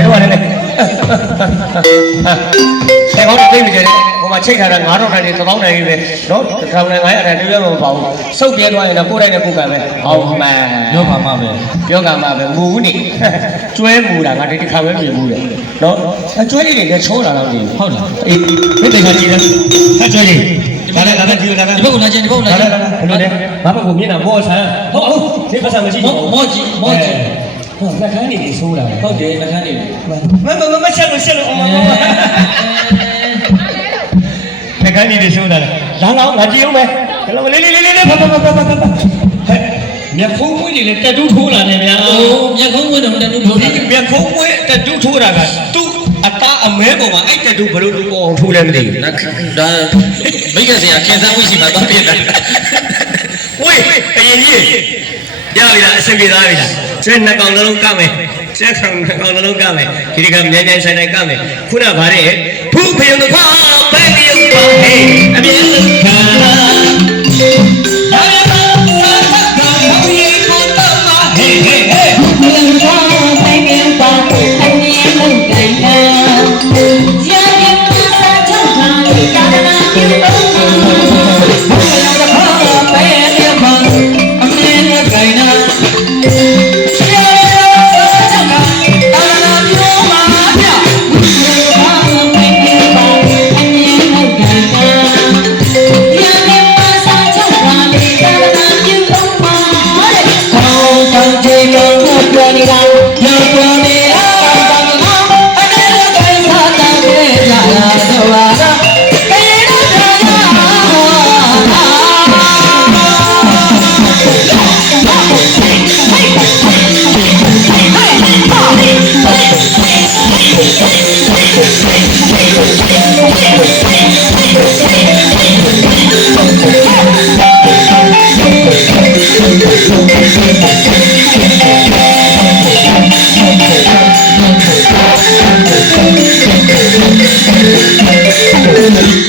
တော့လည်းဆယ်ကောင်းတိတ်မကြတဲ့ဟိုမှာချိတ်ထားတာ9000တန်းနေ1000တန်းကြီးပဲနော်1500တန်းတည်းရမပေါ့ဘူးစုပ်ပြဲသွားရင်တော့ကိုယ်တိုင်နဲ့ကိုယ်ကပဲအောင်မှန်ပြောပါမှာပဲပြောကမှာပဲမူဘူးနေကျွဲမူတာငါဒီတစ်ခါပဲမြင်ဘူးလေနော်အကျွဲလေးတွေလည်းချောလာတော့နေဟုတ်လားအေးဒီတခါကြည့်လားအကျွဲလေးဒါလည်းဒါလည်းဒီလိုဒါလည်းဒီဘက်ကလာချင်းဒီဘက်ကလာဒါချင်းလည်းဒါလည်းဘယ်လိုလဲဘာဘကိုမြင်တာမောဆန်းဟုတ်ဟုတ်ဒီပတ်စံမရှိမောမောကြီးမောကြီးဟော လက်ခန်းနေနေဆိုးတာဟုတ်တယ်နှခမ်းနေတယ်မမမမချက်လို့ချက်လို့အောင်မမလက်ခန်းနေနေဆိုးတာလားငါငါကြည့်အောင်မယ်ဘယ်လိုလေးလေးလေးလေးဖဖဖဖဖဖဟဲ့မြက်ဖုံးမွေးနေလေတက်တူးထိုးလာနေဗျာအိုးမျက်ခုံးဝင်တော့တတူထိုးတာဒီမြက်ဖုံးမွေးတက်တူးထိုးတာကသူ့အသားအမဲပေါ်မှာအဲ့တက်တူးဘယ်လိုလုပ်အောင်ထိုးလဲမသိဘူးဒါဒါမိတ်ကစရာခင်စားဝိရှိမှာတော့ပြနေတာ ဝေးအရင်ကြီးရပြီလားအဆင်ပြေသားပြီလားကျဲနှစ်ကောင်လုံးကမယ်ကျဲကောင်နှစ်ကောင်လုံးကမယ်ဒီဒီကမြဲမြဲဆိုင်ဆိုင်ကမယ်ခုနကဗါတဲ့ဖူးဖေယုံခွာပဲပြုံးပါဟေးအပြင်း Amen.